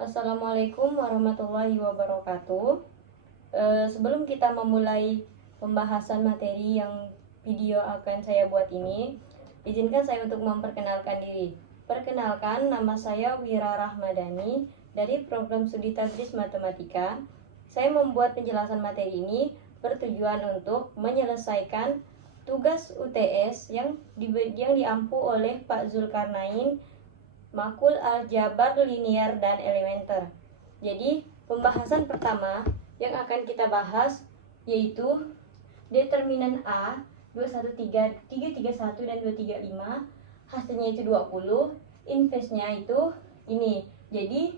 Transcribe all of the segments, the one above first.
Assalamualaikum warahmatullahi wabarakatuh. Sebelum kita memulai pembahasan materi yang video akan saya buat ini, izinkan saya untuk memperkenalkan diri. Perkenalkan, nama saya Wira Rahmadani dari program studi Tadris Matematika. Saya membuat penjelasan materi ini bertujuan untuk menyelesaikan tugas UTS yang diampu oleh Pak Zulkarnain, makul aljabar linear dan elementer. Jadi, pembahasan pertama yang akan kita bahas yaitu determinan A 213, 331 dan 235, hasilnya itu 20, inverse-nya itu ini. Jadi,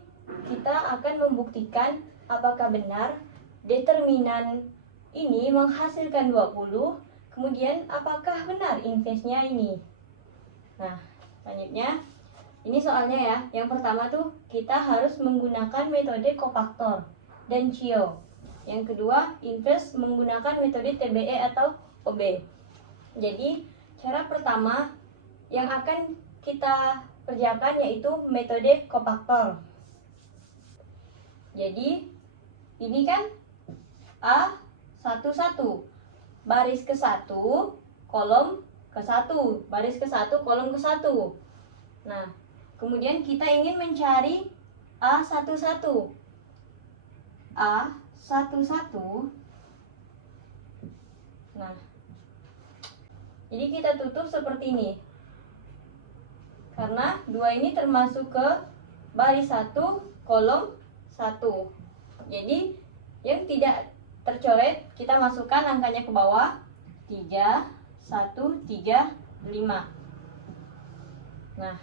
kita akan membuktikan apakah benar determinan ini menghasilkan 20, kemudian apakah benar inverse-nya ini. Nah, selanjutnya ini soalnya ya, yang pertama tuh kita harus menggunakan metode kofaktor dan CIO. Yang kedua, inverse menggunakan metode TBE atau OB. Jadi, cara pertama yang akan kita kerjakan yaitu metode kofaktor. Jadi, ini kan A11, baris ke-1, kolom ke-1, baris ke-1, kolom ke-1. Nah, kemudian kita ingin mencari A11. A11. Nah, jadi kita tutup seperti ini. Karena 2 ini termasuk ke baris 1, kolom 1. Jadi, yang tidak tercoret, kita masukkan angkanya ke bawah. 3, 1, 3, 5. Nah,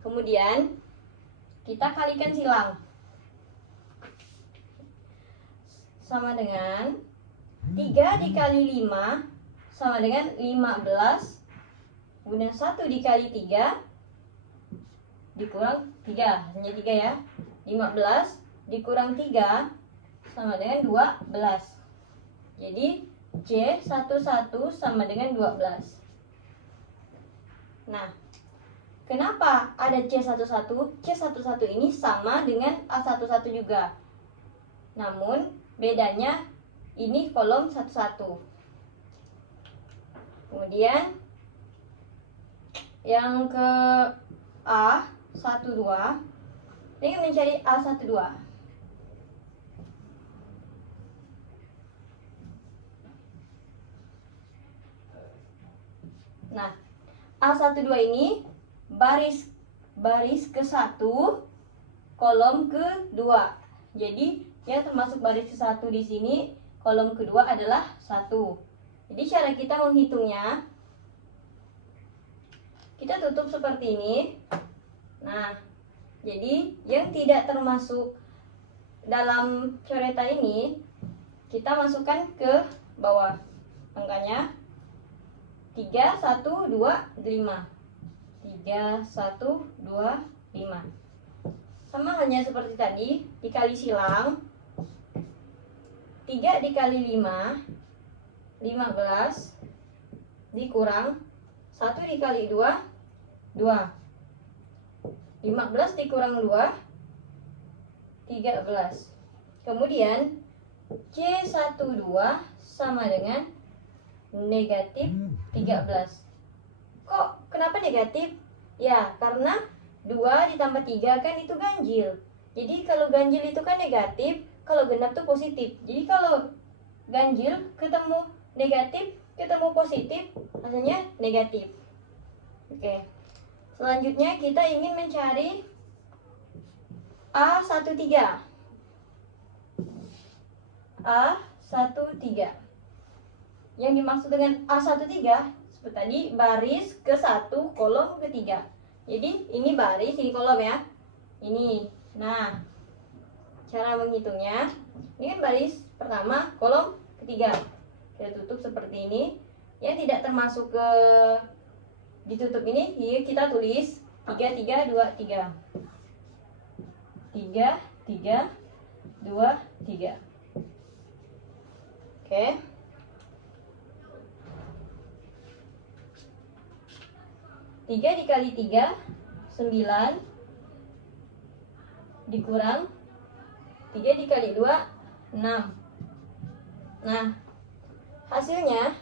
kemudian kita kalikan silang. Sama dengan 3 dikali 5 sama dengan 15. Kemudian 1 dikali 3 dikurang 3, hanya 3 ya. 15 dikurang 3 sama dengan 12. Jadi C11 sama dengan 12. Nah, kenapa ada C11? C11 ini sama dengan A11 juga. Namun, bedanya ini kolom 11. Kemudian, yang ke A12, ingin mencari A12. Nah, A12 ini baris ke-1, kolom ke-2. Jadi, ya termasuk baris ke-1 di sini, kolom kedua adalah 1. Jadi, cara kita menghitungnya, kita tutup seperti ini. Nah, jadi yang tidak termasuk dalam coretan ini, kita masukkan ke bawah angkanya 3, 1, 2, 5. 3, 1, 2, 5. Sama halnya seperti tadi, dikali silang. 3 dikali 5, 15. Dikurang 1 dikali 2, 2. 15 dikurang 2, 13. Kemudian C12 sama dengan negatif 13. Kok kenapa negatif? Ya, karena 2 ditambah 3 kan itu ganjil. Jadi kalau ganjil itu kan negatif, kalau genap itu positif. Jadi kalau ganjil ketemu negatif, ketemu positif, hasilnya negatif. Oke. Selanjutnya kita ingin mencari A13. A13. Yang dimaksud dengan A13 seperti tadi, baris ke-1, kolom ke-3. Jadi ini baris, ini kolom ya. Ini. Nah, cara menghitungnya, ini kan baris pertama, kolom ketiga. Kita tutup seperti ini. Yang tidak termasuk ke ditutup ini, kita tulis 3, 3, 2, 3. 3, 3, 2, 3. Oke. 3 dikali 3, 9. dikurang 3 dikali 2, 6. Nah, hasilnya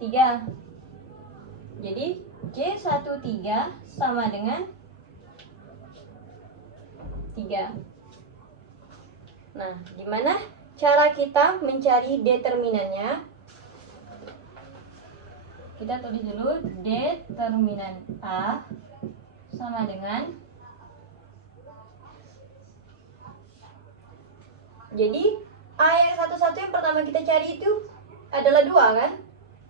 3. Jadi J13 sama dengan 3. Nah, gimana cara kita mencari determinannya? Kita tulis dulu determinan A sama dengan, jadi A yang satu-satu yang pertama kita cari itu adalah 2 kan?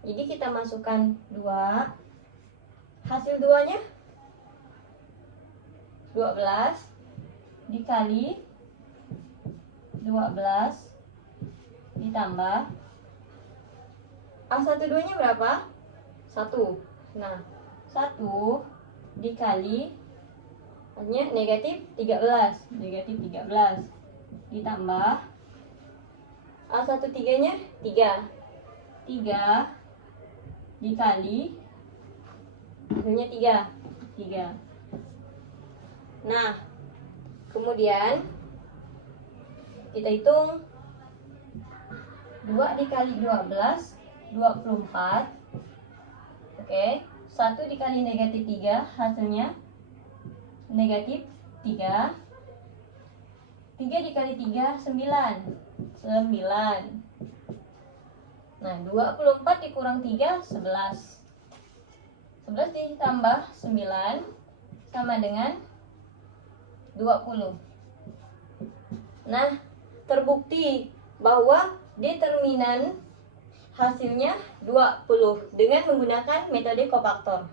Jadi kita masukkan 2. Hasil 2-nya 12 dikali 12 ditambah A12-nya berapa? 1. Nah, 1 dikali hanya negatif 13 ditambah A13-nya 3 dikali hasilnya 3. Nah, kemudian kita hitung 2 dikali 12 24. Oke, 1 dikali negatif 3 hasilnya negatif 3. 3 dikali 3 9. Nah, 24 dikurang 3 11. 11 ditambah 9 sama dengan 20. Nah, terbukti bahwa determinan hasilnya 20 dengan menggunakan metode kofaktor.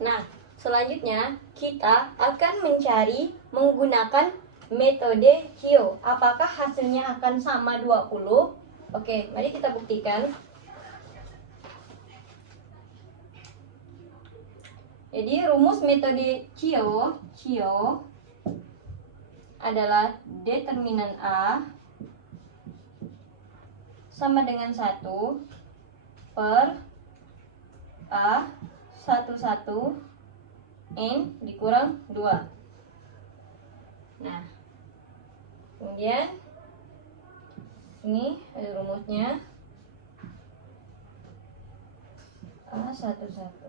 Nah, selanjutnya kita akan mencari menggunakan metode CIO. Apakah hasilnya akan sama 20? Oke, mari kita buktikan. Jadi rumus metode CIO adalah determinan A sama dengan 1 per A11 N dikurang 2. Nah, kemudian ini ada rumusnya A11.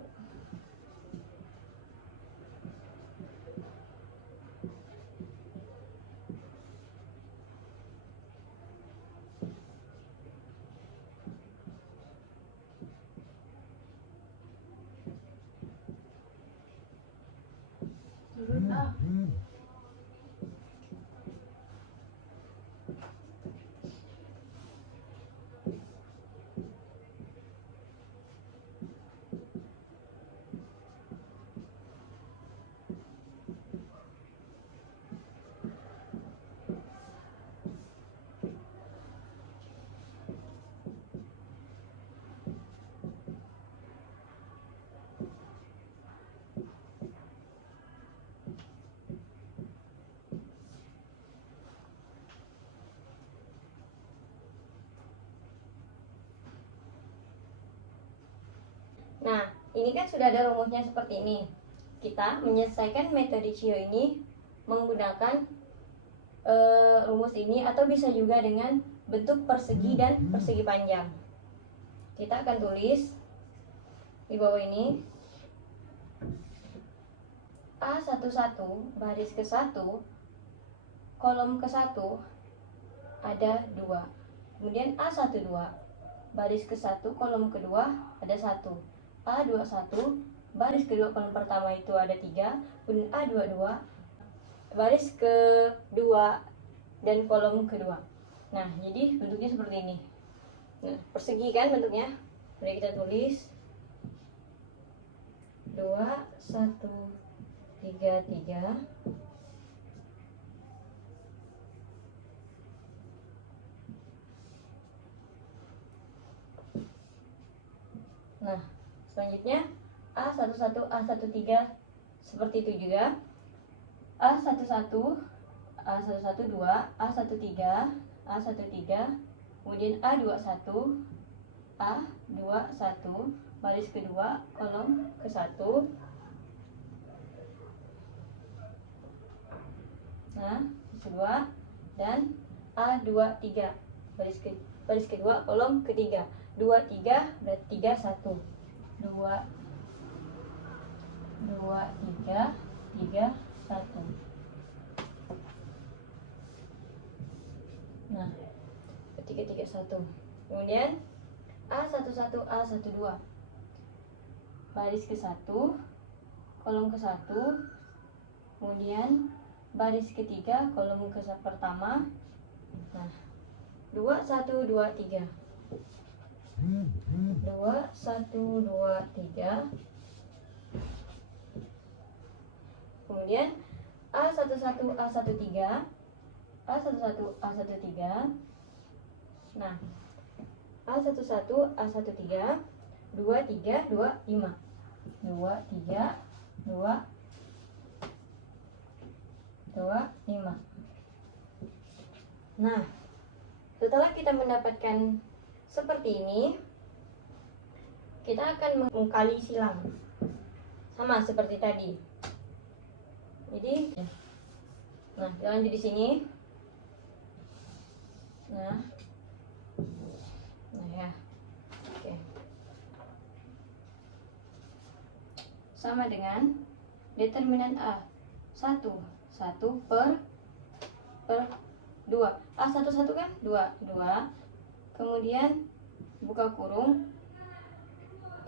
Nah, ini kan sudah ada rumusnya seperti ini. Kita menyelesaikan metode CIO ini menggunakan rumus ini, atau bisa juga dengan bentuk persegi dan persegi panjang. Kita akan tulis di bawah ini A11 baris ke-1 kolom ke-1 ada 2. Kemudian A12 baris ke-1 kolom kedua ada 1. A21 baris kedua kolom pertama itu ada 3. Kemudian A22 baris kedua dan kolom kedua. Nah, jadi bentuknya seperti ini. Nah, persegi kan bentuknya. Mari kita tulis 2 1 3 3. Nah, selanjutnya A11 A13 seperti itu juga. A11 A112 A13 A13, kemudian A21 A21 baris kedua kolom ke-1 Nah, kedua dan A23 baris kedua kolom ketiga. 23 berarti 3 1. 2 3 3 1. Nah, ketiga 3 1. Kemudian A11 A12 baris ke 1 kolom ke 1, kemudian baris ketiga kolom ke pertama. Nah, 2 1 2 3. 2 1 2 3. Kemudian A11 A13 A11 A13. Nah, A11 A13 2 3 2 5. 2 3 2 5. Nah, setelah kita mendapatkan seperti ini, kita akan mengkali silang sama seperti tadi. Jadi, nah, kita lanjut di sini. Nah ya, oke. Sama dengan determinan A 1 per 2. A11 kan 2. Kemudian buka kurung,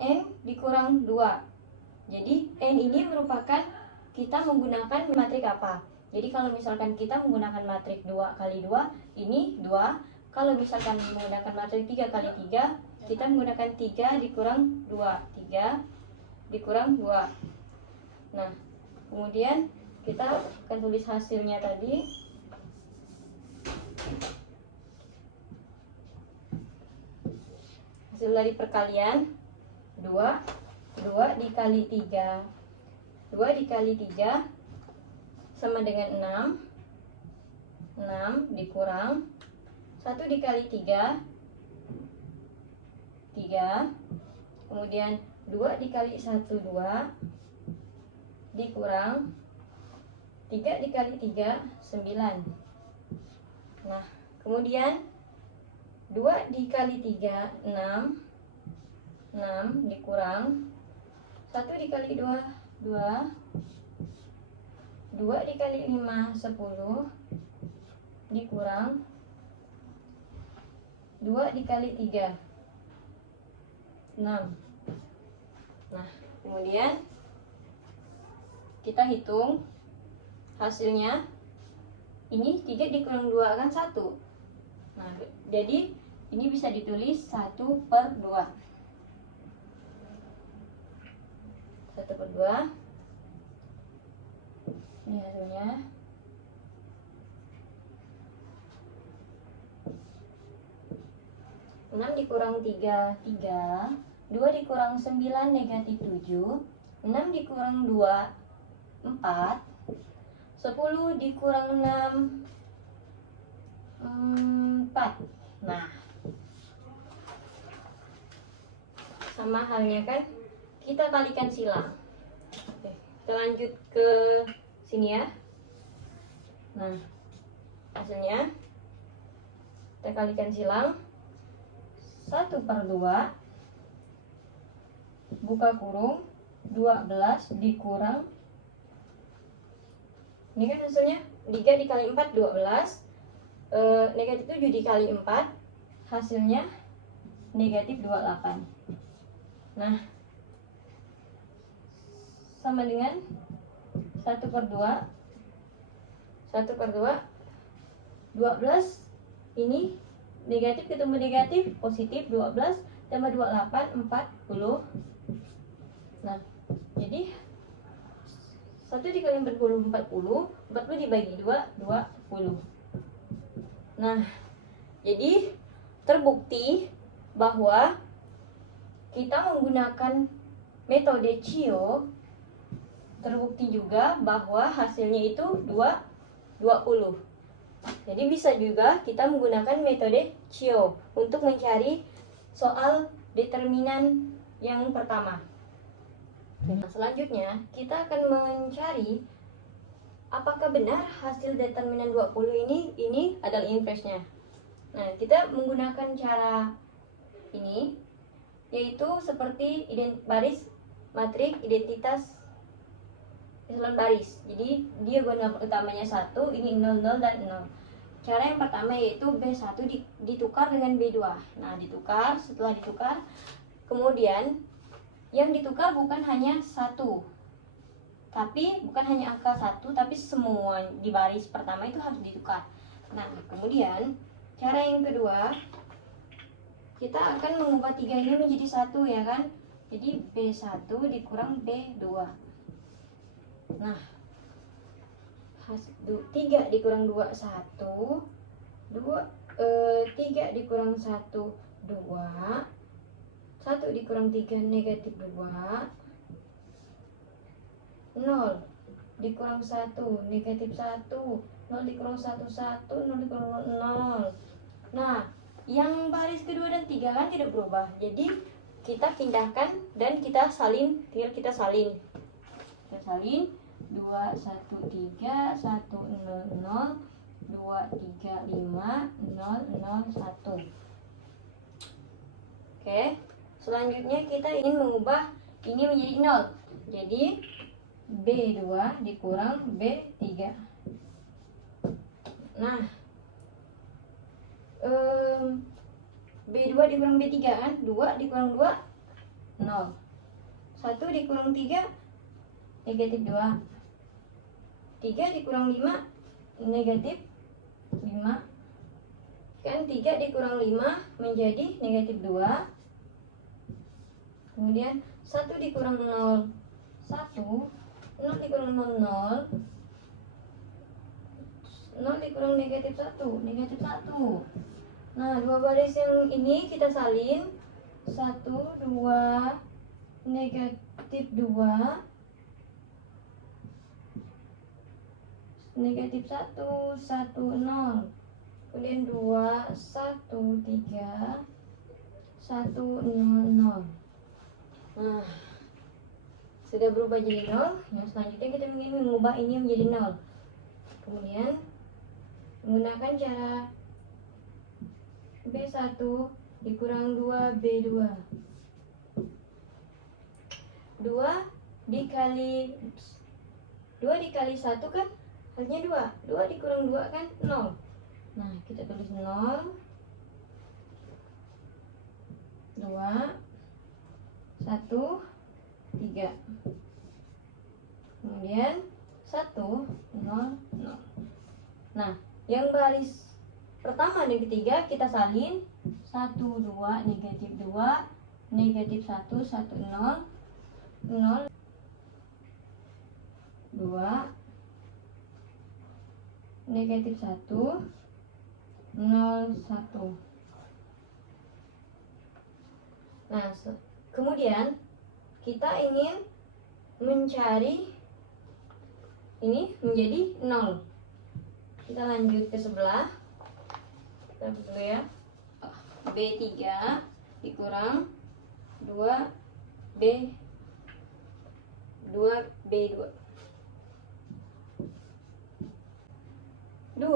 N dikurang 2. Jadi N ini merupakan kita menggunakan matrik apa? Jadi kalau misalkan kita menggunakan matrik 2 kali 2, ini 2. Kalau misalkan menggunakan matrik 3 kali 3, kita menggunakan 3 dikurang 2. 3 dikurang 2. Nah, kemudian kita akan tulis hasilnya tadi. Hasil dari perkalian 2 dikali 3. 2 dikali 3 sama dengan 6. 6 dikurang 1 dikali 3 3. Kemudian 2 dikali 1 2 dikurang 3 dikali 3 9. Nah, kemudian 2 dikali 3 6. 6 dikurang 1 dikali 2 2. 2 dikali 5 10 dikurang 2 dikali 3 6. Nah, kemudian kita hitung hasilnya. Ini 3 dikurang 2 kan 1. Nah, jadi ini bisa ditulis 1 per 2. 1 per 2. Ini hasilnya. Enam dikurang 3 3. 2 dikurang 9 negatif 7. 6 dikurang 2 4. 10 dikurang 6 4. Nah, sama halnya kan, kita kalikan silang. Oke, kita lanjut ke sini ya. Nah, hasilnya kita kalikan silang. 1 per 2 buka kurung 12 dikurang, ini kan hasilnya 3 dikali 4 12, negatif 7 dikali 4 hasilnya negatif 28. Nah, sama dengan 1 per 2. 1 per 2 12, ini negatif ketemu negatif, positif 12 tambah 28 40. Nah, jadi 1 dikali 40 40, 40 dibagi 2 20. Nah, jadi terbukti bahwa kita menggunakan metode CIO. Terbukti juga bahwa hasilnya itu 20. Jadi bisa juga kita menggunakan metode CIO untuk mencari soal determinan yang pertama. Nah, selanjutnya kita akan mencari apakah benar hasil determinan 20 ini adalah inverse-nya? Nah, kita menggunakan cara ini, yaitu seperti baris matrik identitas echelon baris. Jadi dia diagonal utamanya 1, ini 0, 0, dan 0. Cara yang pertama yaitu B1 ditukar dengan B2. Nah, ditukar, setelah ditukar, kemudian yang ditukar bukan hanya 1, tapi bukan hanya angka 1, tapi semua di baris pertama itu harus ditukar. Nah, kemudian cara yang kedua, kita akan mengubah 3 ini menjadi 1, ya kan? Jadi B1 dikurang B2. Nah, 3 dikurang 2, 1. 3 dikurang 1, 2. 1 dikurang 3, negatif 2. 0 dikurang 1, negatif 1. 0 dikurang 1, 1. 0 dikurang 0. Nah, yang baris kedua dan 3 kan tidak berubah. Jadi kita pindahkan dan kita salin. Tinggal kita salin. Kita salin 2, 1, 3, 1, 0, 0, 2, 3, 5, 0, 0, 1. Oke. Selanjutnya kita ingin mengubah ini menjadi 0. Jadi B2 dikurang B3. Nah, B2 dikurang B3 kan? 2 dikurang 2, 0. 1 dikurang 3, negatif 2. 3 dikurang 5, negatif 5. Kan 3 dikurang 5 menjadi negatif 2. Kemudian 1 dikurang 0, 1. 0 dikurang 0, 0. 0 dikurang negatif 1, negatif 1. Nah, dua baris yang ini kita salin. 1, 2, negatif 2, negatif 1, 1, 0. Kemudian 2, 1, 3, 1, 0, 0. Nah, sudah berubah jadi 0. Yang selanjutnya kita ingin mengubah ini menjadi 0. Kemudian menggunakan cara B1 dikurang 2 B2. 2 dikali 1 kan hasilnya 2. 2 dikurang 2 kan 0. Nah, kita tulis 0, 2, 1, 3. Kemudian 1, 0, 0. Nah, yang baris pertama dan ketiga kita salin. 1, 2, negatif 2, negatif 1, 1, 0, 0, 2, negatif 1, 0, 1. Nah, kemudian kita ingin mencari ini menjadi 0. Kita lanjut ke sebelah. Kita dulu ya. B3 dikurang 2B 2B2. 2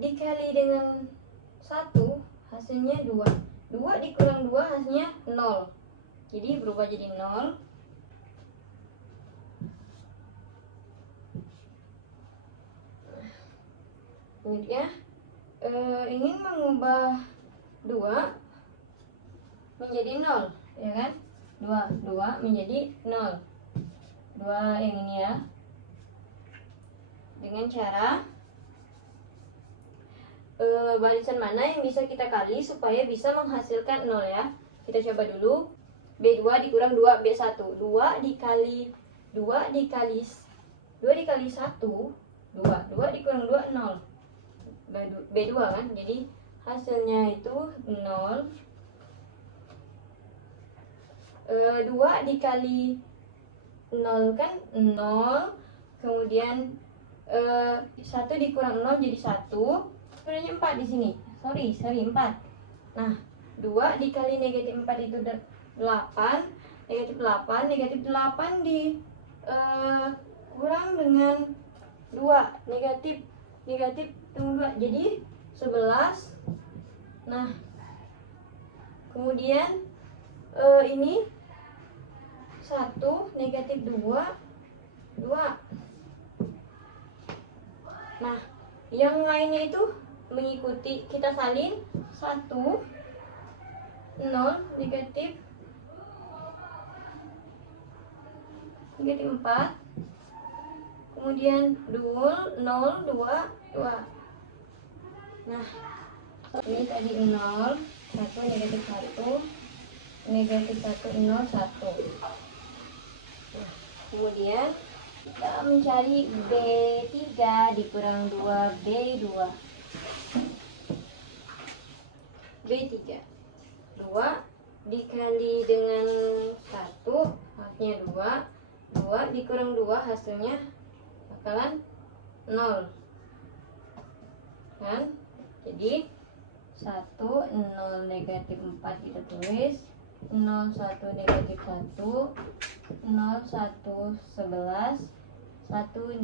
dikali dengan 1 hasilnya 2. 2 dikurang 2 hasilnya 0. Jadi berubah jadi 0. Kemudian ingin mengubah 2 menjadi 0, ya kan? 2 menjadi 0. 2 yang ini ya. Dengan cara barisan mana yang bisa kita kali supaya bisa menghasilkan 0 ya. Kita coba dulu. B2 dikurang 2 B1. 2 dikali 1, 2 dikurang 2, 0. B2 kan, jadi hasilnya itu 0. 2 dikali 0 kan 0. Kemudian 1 dikurang 0 jadi 1. Sebenarnya 4 di sini. Sorry 4. Nah, 2 dikali negatif 4 itu 8. Negatif 8 di kurang dengan 2, negatif dengan 2, jadi 11. Nah, kemudian ini 1 negatif 2, 2. Nah, yang lainnya itu mengikuti, kita salin 1, 0, negatif 4, kemudian 0, 2, 2. Nah, ini tadi 0, 1, negatif 1, negatif 1, 0, 1. Nah, kemudian kita mencari B3 dikurang 2, B2. B3 2 dikali dengan 1 hasilnya 2, 2 dikurang 2 hasilnya bakalan 0 kan. Jadi 1, 0, negatif 4 kita tulis, 0, 1, negatif 1, 0, 1, 11, 1,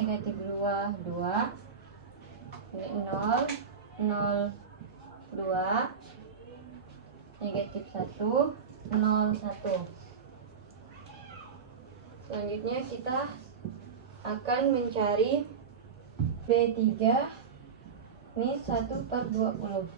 negatif 2, 2, ini 0, 0, 2, negatif 1, 0, 1. Selanjutnya kita akan mencari B3, ini 1/20.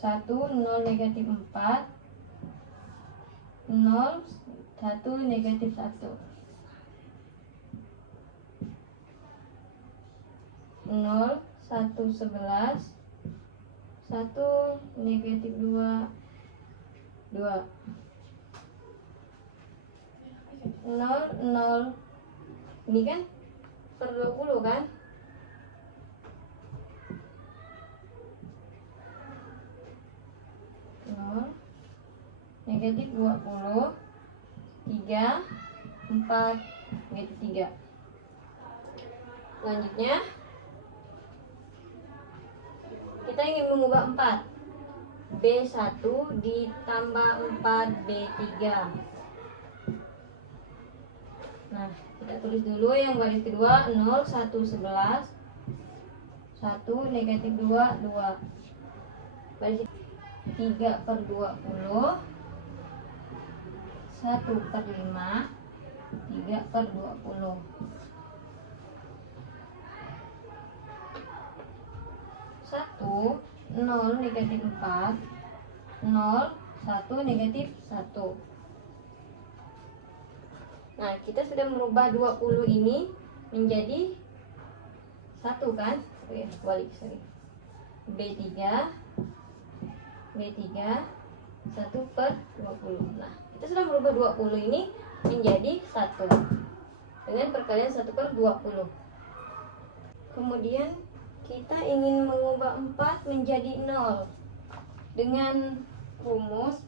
1, 0, negatif 4, 0, 1, negatif 1, 0, 1, 11, 1, negatif 2, 2, 0, 0, ini kan per 20 kan. Negatif 20, 3, 4, negatif 3. Selanjutnya kita ingin mengubah 4, B1 ditambah 4 B3. Nah, kita tulis dulu yang baris kedua, 0, 1, 11, 1, negatif 2, 2. Baris 3/20, 1/5, 3/20. 1, 0, negatif 4, 0, 1, negatif 1. Nah, kita sudah merubah 20 ini menjadi 1 kan? Oke, balik sorry. B3, 1/20. Nah, kita sudah merubah 20 ini menjadi 1 dengan perkalian 1/20. Kemudian kita ingin mengubah 4 menjadi 0 dengan rumus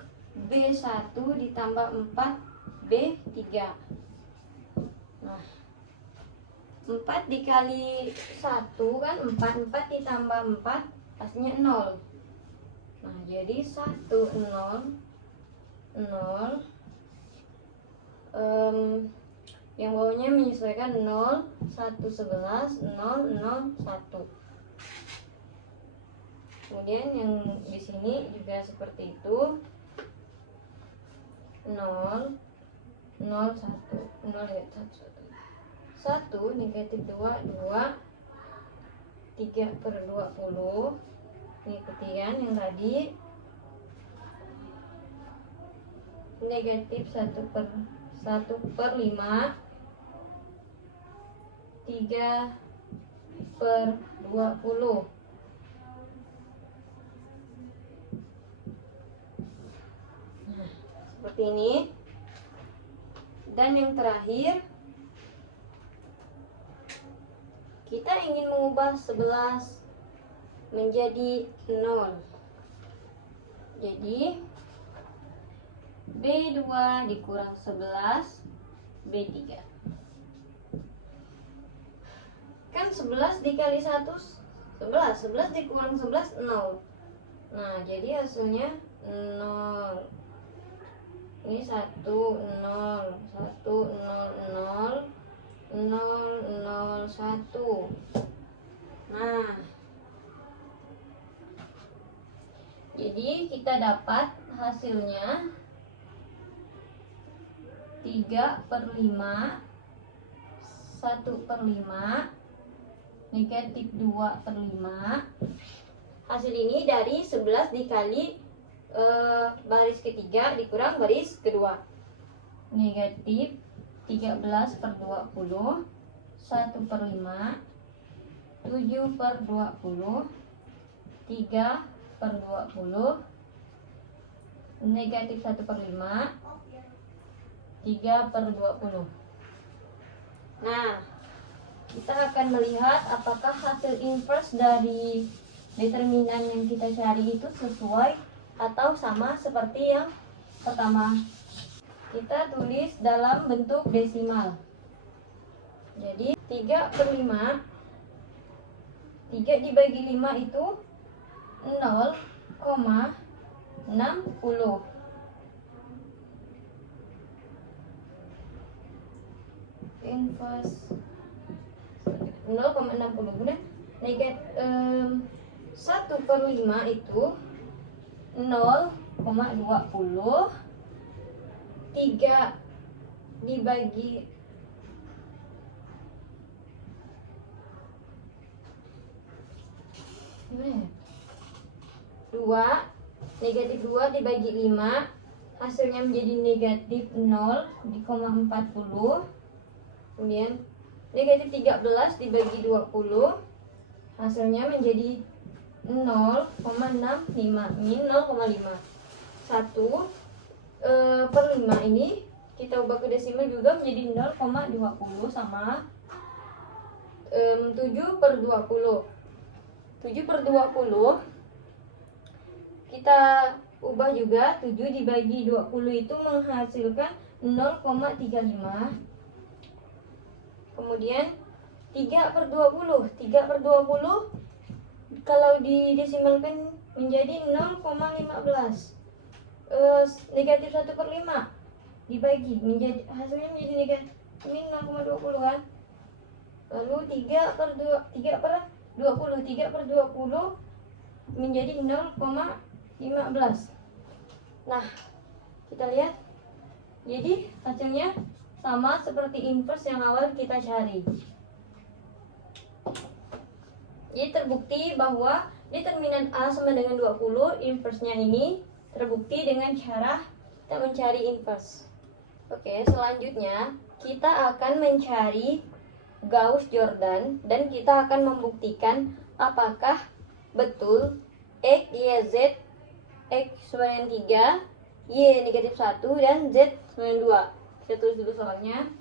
B1 ditambah 4 B3. Nah, 4 dikali 1 kan 4, 4 ditambah 4 hasilnya 0. Nah, jadi 1, 0, 0, yang bawahnya menyesuaikan 0, 1, 11, 0, 0, 1. Kemudian yang di sini juga seperti itu, 0, 0, 1, 0, 1, negatif 2, 2, 3/20. Mengikuti kan yang tadi, negatif 1/5, 3/20. Nah, seperti ini. Dan yang terakhir, kita ingin mengubah 11 menjadi 0. Jadi B2 dikurang 11 B3. Kan 11 dikali 1 11 dikurang 11 0. Nah, jadi hasilnya 0. Ini 1 0 1 0 0 0 0 1. Nah, jadi kita dapat hasilnya 3/5, 1/5, negatif 2/5. Hasil ini dari 11 dikali baris ketiga dikurang baris kedua. Negatif 13/20, 1/5, 7/20, 3/20, negatif 1/5, 3/20. Nah, kita akan melihat apakah hasil inverse dari determinan yang kita cari itu sesuai atau sama seperti yang pertama. Kita tulis dalam bentuk desimal. Jadi 3/5, 3 dibagi 5 itu 0,60. Inverse 0,60. Kemudian negatif 1/5 itu 0,20. 3 dibagi 2, negatif 2 dibagi 5, hasilnya menjadi negatif 0,40. Kemudian negatif 13 dibagi 20, hasilnya menjadi 0,65, min 0,5. 1/5 ini kita ubah ke desimal juga menjadi 0,20 sama 7/20. 7/20 kita ubah juga, 7 dibagi 20 itu menghasilkan 0,35. Kemudian 3/20. 3/20 kalau didesimalkan menjadi 0,15. Negatif 1/5 dibagi menjadi hasilnya menjadi negatif min 0,20 kan. Lalu 3/20 menjadi 0,15. Nah, kita lihat. Jadi hasilnya sama seperti inverse yang awal kita cari. Jadi terbukti bahwa determinan A sama dengan 20, inverse-nya ini terbukti dengan cara kita mencari inverse. Oke, selanjutnya kita akan mencari Gauss-Jordan dan kita akan membuktikan apakah betul X, Y, Z, X sama dengan 3, Y negatif 1, dan Z sama dengan 2. Kita tulis dulu soalnya.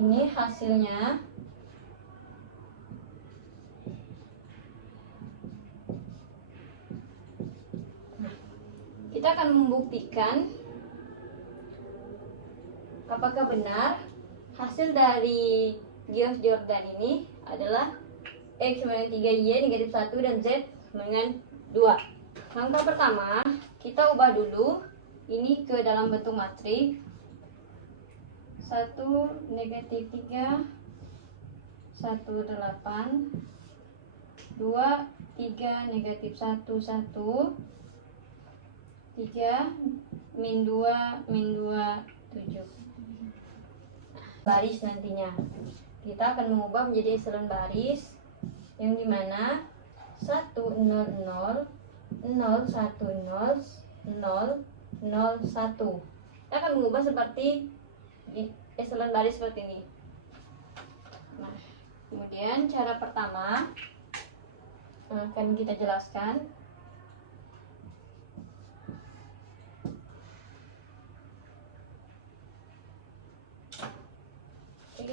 Ini hasilnya. Kita akan membuktikan apakah benar hasil dari Gauss-Jordan ini adalah X sama dengan 3, Y negatif 1, dan Z sama dengan 2. Langkah pertama, kita ubah dulu ini ke dalam bentuk matriks. 1 negatif 3, 1 8, 2 3 negatif 1 1, 3 min 2 7. Baris nantinya kita akan mengubah menjadi echelon baris yang dimana 1 0 0 0 1 0 0 0 1. Kita akan mengubah seperti echelon baris seperti ini. Nah, kemudian cara pertama akan kita jelaskan.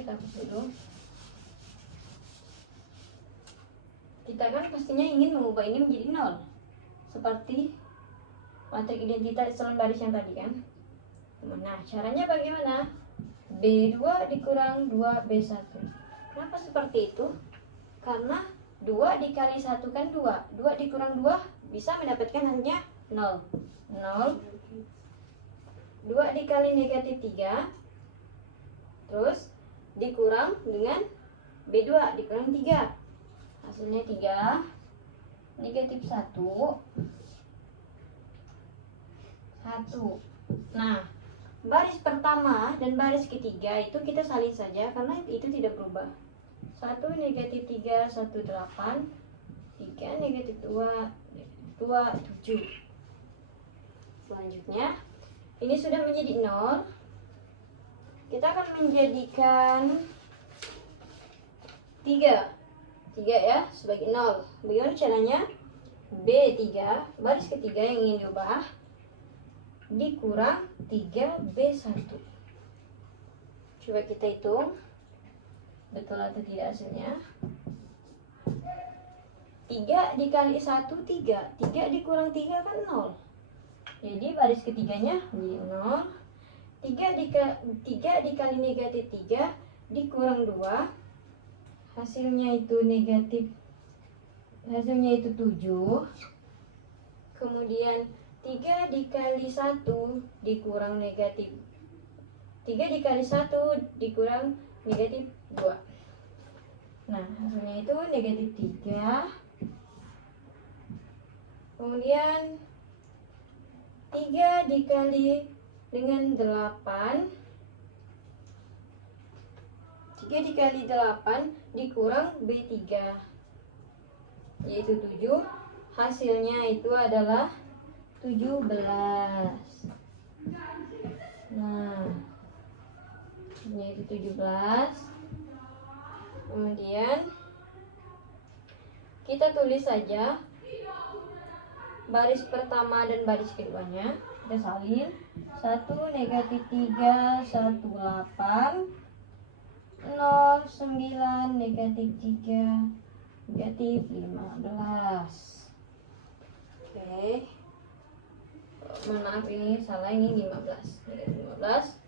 kita hapus dulu. Kita kan pastinya ingin mengubah ini menjadi 0 seperti matriks identitas echelon baris yang tadi kan. Nah, caranya bagaimana? B2 dikurang 2B1. Kenapa seperti itu? Karena 2 dikali 1 kan 2. 2 dikurang 2 bisa mendapatkan hanya 0. 0. 2 dikali negatif 3. Terus dikurang dengan B2 dikurang 3. Hasilnya 3. Negatif 1. 1. Nah, baris pertama dan baris ketiga itu kita salin saja karena itu tidak berubah. 1 negatif 3, 1 8, 3 negatif 2, 2 7. Selanjutnya, ini sudah menjadi 0. Kita akan menjadikan 3 ya sebagai 0. Bagaimana caranya? B3 baris ketiga yang ingin diubah dikurang 3B1. Coba kita hitung betul atau tidak hasilnya. 3 dikali 1 3. 3 dikurang 3 kan 0. Jadi baris ketiganya menjadi 0. 3 dikali negatif 3 dikurang 2. Hasilnya itu negatif. Hasilnya itu 7. Kemudian 3 dikali 1 dikurang negatif 3 dikali 1 dikurang negatif 2. Nah, hasilnya itu negatif 3. Kemudian 3 dikali dengan 8. 3 dikali 8 dikurang B3 yaitu 7. Hasilnya itu adalah 17. Nah, yaitu 17. Kemudian kita tulis saja baris pertama dan baris keduanya. Kita salin. 1 negatif 3, 1 8, 0 9 negatif 3 negatif 15. Oke. Maaf ini salah, ini 15. Negatif 15.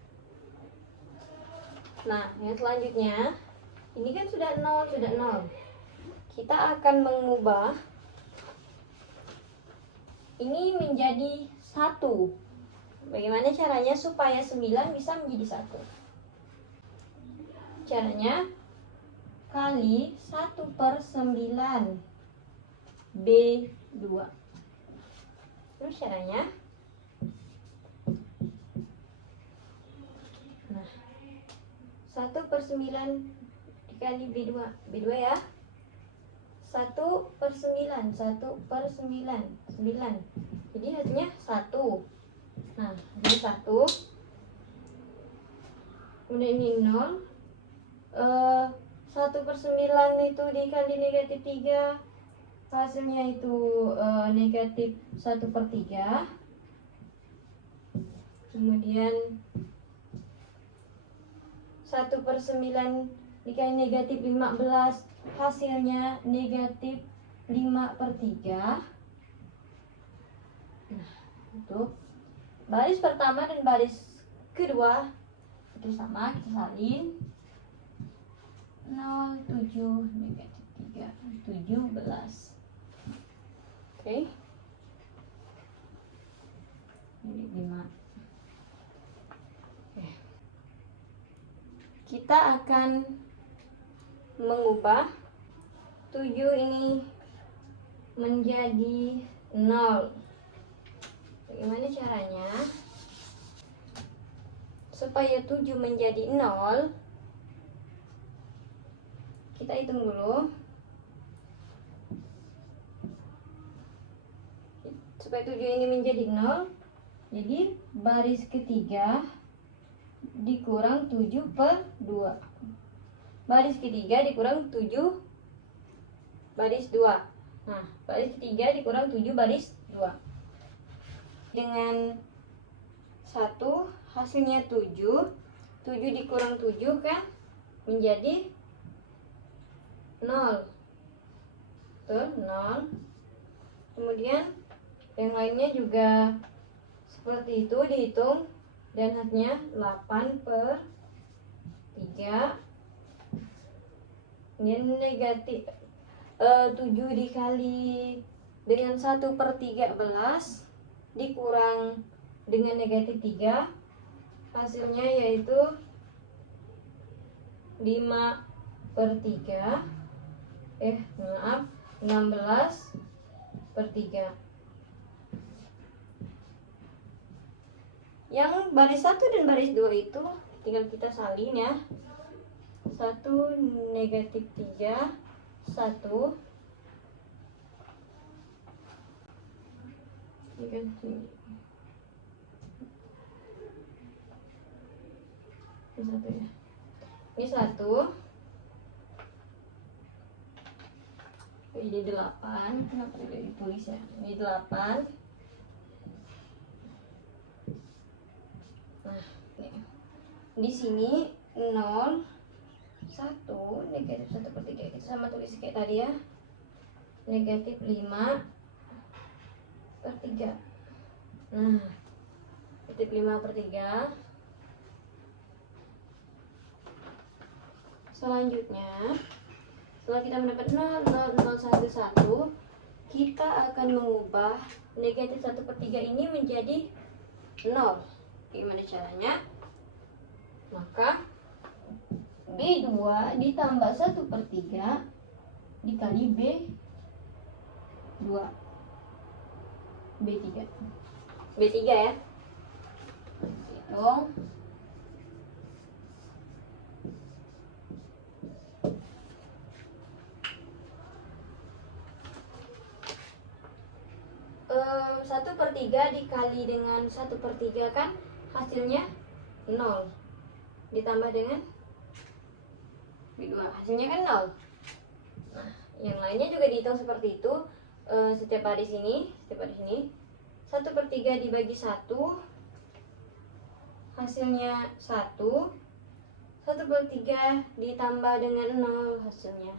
Nah, yang selanjutnya ini kan sudah 0, sudah 0. Kita akan mengubah ini menjadi 1. Bagaimana caranya supaya 9 bisa menjadi 1? Caranya kali 1/9 B2. Terus caranya, nah, 1/9 dikali B2. B2 ya. 1/9. 1/9. 9. Jadi hasilnya 1. Nah, ini 1. Kemudian ini 0. 1/9 itu dikali negatif 3. Hasilnya itu negatif 1/3. Kemudian 1/9 dikali negatif 15. Hasilnya negatif 5/3. Nah, untuk baris pertama dan baris kedua itu sama, kita salin. 0 7 negatif 3 17. Oke. Ini 5. Oke. Kita akan mengubah 7 ini menjadi 0. Bagaimana caranya? Supaya 7 menjadi 0, kita hitung dulu. Supaya 7 ini menjadi 0, jadi baris ketiga dikurang 7/2. Baris ketiga dikurang 7 baris 2. Nah, baris ketiga dikurang 7 baris 2. Dengan 1 hasilnya 7. 7 dikurang 7 kan menjadi 0. Tuh, 0. Kemudian yang lainnya juga seperti itu dihitung, dan hasilnya 8/3. Ini negatif 7 dikali dengan 1/13 dikurang dengan negatif 3, hasilnya yaitu 5/3. 16/3. Yang baris 1 dan baris 2 itu tinggal kita salin ya. 1 negatif 3, 1. Ini satu ya. Ini 1. Ini 8. Kenapa tidak ditulis ya? Ini 8. Nah, ini. Di sini 0, 1, negatif 1/3. Kita sama tulis kayak tadi ya. Negatif 5/3. Nah, negatif 5/3. Selanjutnya, setelah kita mendapat 0, 0, 0, 1, 1, kita akan mengubah negatif 1/3 ini menjadi 0. Gimana caranya? Maka B2 ditambah 1/3 dikali B2. B3. B3 ya. Hitung. Satu per 3 dikali dengan 1/3 kan hasilnya 0, ditambah dengan B2 hasilnya kan 0. Nah, yang lainnya juga dihitung seperti itu. Setiap baris ini 1/3 dibagi 1 hasilnya 1. 1/3 ditambah dengan 0 hasilnya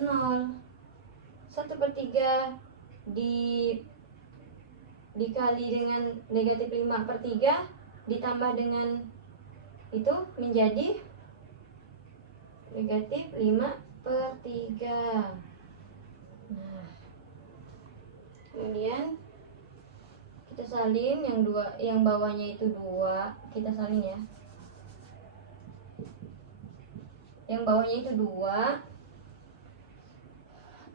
0. 1/3 dikali dengan negatif 5/3 ditambah dengan itu menjadi negatif 5/3. Nah, kemudian kita salin yang bawahnya itu 2, kita salin ya. Yang bawahnya itu 2,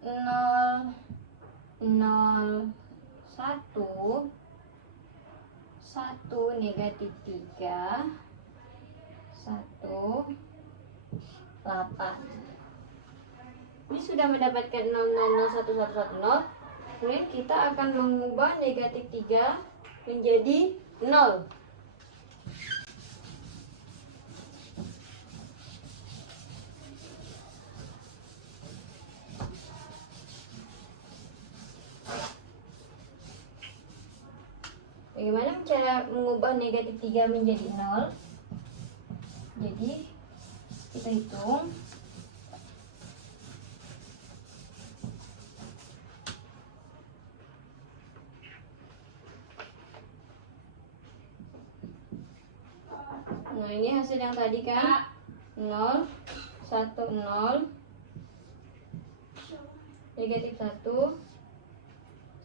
0, 0, 1, 1 negatif 3, 1, 8. Ini sudah mendapatkan 0, 0, 0, 1, 1, 1, 0. Kemudian kita akan mengubah negatif 3 menjadi 0. Bagaimana cara mengubah negatif 3 menjadi 0? Jadi kita hitung. Nah, ini hasil yang tadi kan 0, 1, 0, negatif 1,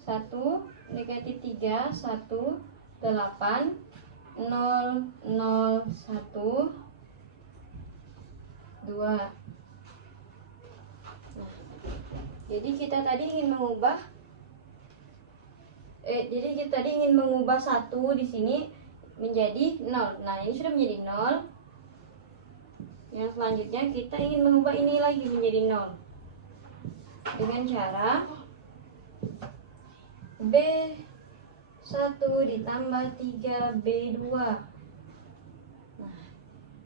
1, negatif 3, 1, 8, 0, 0, 1, 2. Nah, jadi kita tadi ingin mengubah satu di sini menjadi 0. Nah, ini sudah menjadi 0. Yang selanjutnya kita ingin mengubah ini lagi menjadi 0 dengan cara B1 ditambah 3B2. Nah,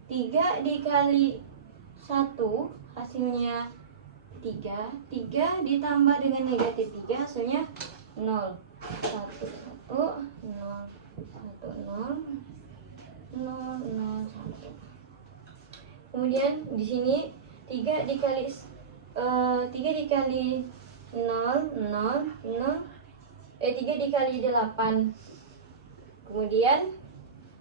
3 dikali 1 hasilnya 3. 3 ditambah dengan negatif 3 hasilnya 0. 1, 1, 0, 1, 0, 0, 0, 1. Kemudian Kemudian di sini 3 dikali 3 dikali 0, 3 dikali 8. Kemudian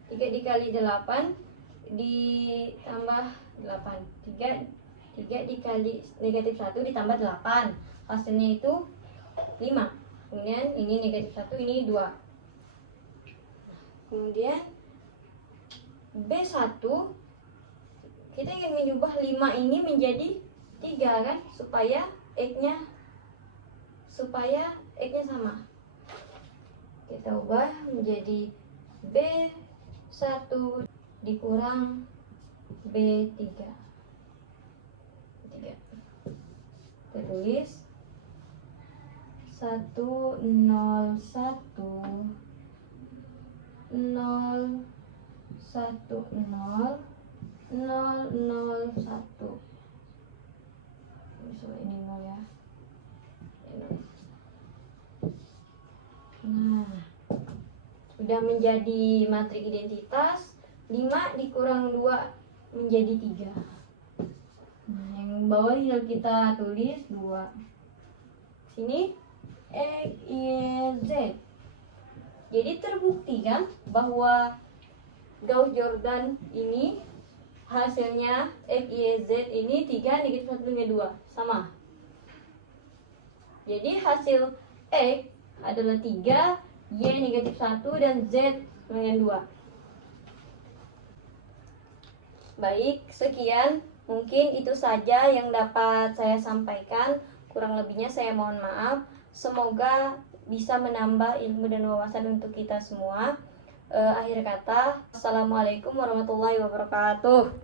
3 dikali 8 ditambah 8. 3 dikali negatif 1 ditambah 8. Hasilnya itu 5. Kemudian ini negatif 1, ini 2. Kemudian B1, kita ingin mengubah 5 ini menjadi 3 kan, supaya X-nya sama. Kita ubah menjadi B1 dikurang B3. Kita tulis 1, 0, 1, 0, 1, 0, 0, 0, 1. Ini 0 ya. Nah, sudah menjadi matriks identitas. 5 dikurang 2 menjadi 3. Nah, yang bawah tinggal kita tulis 2. Sini X, Y, Z. Jadi terbukti kan bahwa Gauss-Jordan ini hasilnya X, Y, Z ini 3 negatif 1 dengan 2 sama. Jadi hasil X adalah 3, Y negatif 1, dan Z dengan 2. Baik, sekian. Mungkin itu saja yang dapat saya sampaikan. Kurang lebihnya saya mohon maaf. Semoga bisa menambah ilmu dan wawasan untuk kita semua. Akhir kata, Assalamualaikum warahmatullahi wabarakatuh.